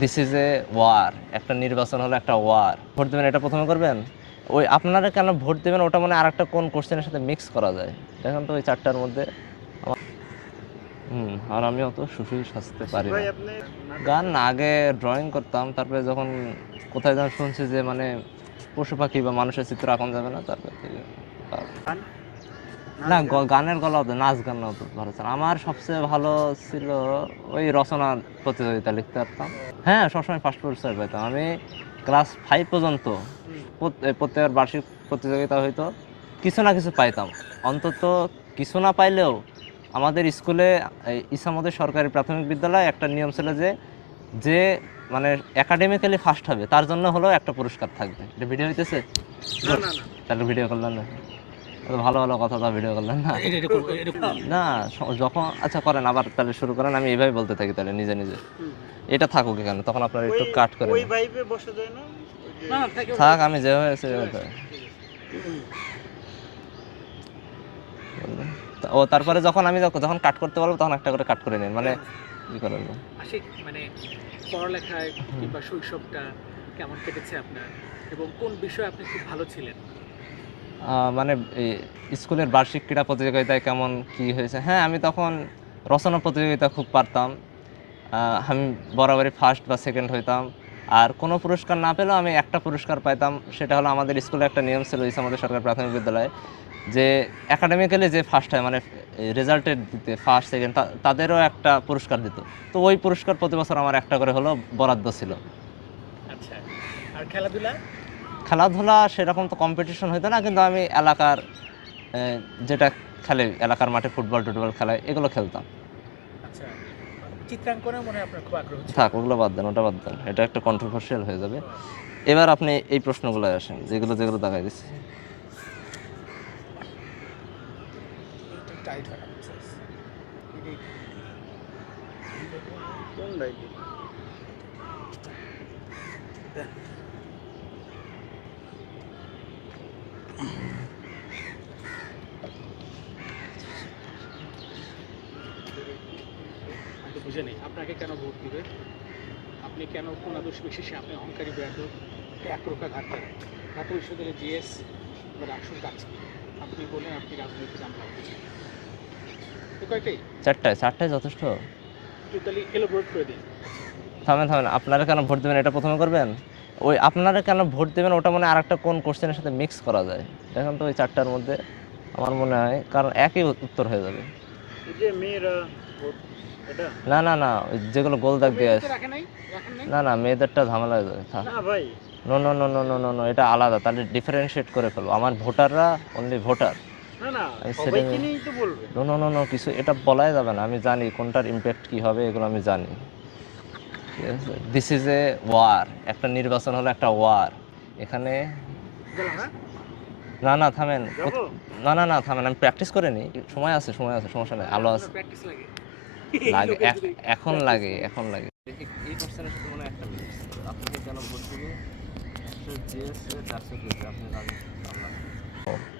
This is a war, একটা নির্বাচন হলো একটা ওয়ার। ভোট দেবেন এটা প্রথমে করবেন, ওই আপনারা কেন ভোট দেবেন ওটা মানে আরেকটা কোন কোশ্চেনের সাথে মিক্স করা যায় দেখেন তো ওই চারটার মধ্যে। আর আমি অত সুশীল সাজতে পারি না। গান আগে ড্রয়িং করতাম, তারপরে যখন কোথায় যেন শুনছি যে মানে পশু পাখি বা মানুষের চিত্র আঁকানো যাবে না, তারপর থেকে না গানের গলা হতো, নাচ গান হতো ভালো ছিল। আমার সবচেয়ে ভালো ছিল ওই রচনা প্রতিযোগিতা লিখতে পারতাম। হ্যাঁ, সবসময় ফার্স্ট পুরস্কার পেতাম আমি। ক্লাস 5 পর্যন্ত প্রত্যেকের বার্ষিক প্রতিযোগিতা হইতো, কিছু না কিছু পাইতাম অন্তত। কিছু না পাইলেও আমাদের স্কুলে ইসামতি সরকারি প্রাথমিক বিদ্যালয়ে একটা নিয়ম ছিল যে যে মানে একাডেমিক্যালি ফার্স্ট হবে তার জন্য হলেও একটা পুরস্কার থাকবে। এটা ভিডিও হইতেছে? তাহলে ভিডিও করলেন না, ভালো ভালো কথা তো ভিডিও করলেন না। না যখন আচ্ছা করেন আবার, তাহলে শুরু করেন, আমি এইভাবে বলতে থাকি তাহলে নিজে নিজে। এটা থাকুক এখানে, তখন আপনার একটু কাট করে ওই ভাইবে বসে যায় না? থাক, আমি যেভাবে আছে ও। তারপরে যখন আমি যখন কাট করতে বলবো তখন একটা করে কাট করে নিন, মানে কি করার মানে পড়ালেখায় কিংবা শৈশবটা কেমন কেটেছে আপনার, এবং কোন বিষয়ে আপনি খুব ভালো ছিলেন? মানে স্কুলের বার্ষিক ক্রীড়া প্রতিযোগিতায় কেমন কি হয়েছে, হ্যাঁ আমি তখন রচনা প্রতিযোগিতা খুব পারতাম। আমি বরাবরই ফার্স্ট বা সেকেন্ড হইতাম। আর কোনো পুরস্কার না পেলেও আমি একটা পুরস্কার পাইতাম। সেটা হলো আমাদের স্কুলে একটা নিয়ম ছিল আমাদের সরকারি প্রাথমিক বিদ্যালয়ে, যে একাডেমিক্যালি যে ফার্স্ট হয় মানে রেজাল্টের দিতে ফার্স্ট সেকেন্ড তাদেরও একটা পুরস্কার দিত। তো ওই পুরস্কার প্রতি বছর আমার একটা করে হলো বরাদ্দ ছিল। আচ্ছা, আর খেলাধুলা? খেলাধুলা সেরকম তো কম্পিটিশন হইতো না, কিন্তু আমি এলাকার যেটা খেলে এলাকার মাঠে ফুটবল টুটবল খেলায় এগুলো খেলতাম। আচ্ছা, চিত্রাঙ্কনে মনে হয় আপনার খুব আগ্রহ ছিল? থাক ওগুলো বাদ দেন, ওটা বাদ দেন, এটা একটা কন্ট্রোভার্সিয়াল হয়ে যাবে। এবার আপনি এই প্রশ্নগুলো আসেন যেগুলো যেগুলো দেখাই দিচ্ছি। টাইট হয় না, কোন ভাইবে? আমি তো বুঝে নেই আপনাকে কেন ভোট দিবে, আপনি কেন কোন আদর্শ বিশেষে আপনি অহংকারী বেয়াদব একরোখা ঘাটতে ঢাকা বিশ্ববিদ্যালয়ে জিএস আসল কাজ আপনি বলেন আপনি রাজনৈতিক জানতে কয়টাই চারটায় যথেষ্ট। টোটালি এলোবোরেট করে দিন। থামেন থামেন, আপনারা কেন ভোট দেবেন এটা প্রথমে করবেন, ওই আপনারা কেন ভোট দেবেন ওটা মানে আরেকটা কোন কোশ্চেনের সাথে মিক্স করা যায় দেখেন তো ওই চারটার মধ্যে। আমার মনে হয় কারণ একই উত্তর হয়ে যাবে। এই যে মেয়েরা ভোট, এটা না না না, ওই যেগুলো গোল দাগ দিয়ে আছে, রাখেন নাই? না না মেয়েদেরটা ঝামেলা হয়ে যাবে। না ভাই, no no no no no no no, এটা আলাদা, তাহলে ডিফারেন্সিয়েট করে ফেলবো। আমার ভোটাররা অনলি ভোটার। না না সবাইকে নিয়েই তো বলবে। নো নো নো নো, কিছু এটা বলাই যাবে না, আমি জানি কোনটার ইম্প্যাক্ট কী হবে, এগুলো আমি জানি। ঠিক আছে, দিস ইজ এ ওয়ার, একটা নির্বাচন হলো একটা ওয়ার। এখানে না না থামেন, না না না থামেন, আমি প্র্যাকটিস করে নিই, সময় আছে সময় আছে, সমস্যা নেই, আলো আছে। প্র্যাকটিস লাগে লাগে এখন লাগে এখন লাগে। এই কোশ্চেনের সাথে মনে একটা মিল আছে। আপনাকে কেন ভোট দেবে, 100 জিএস 400 কেজি, আপনি রাজনীতি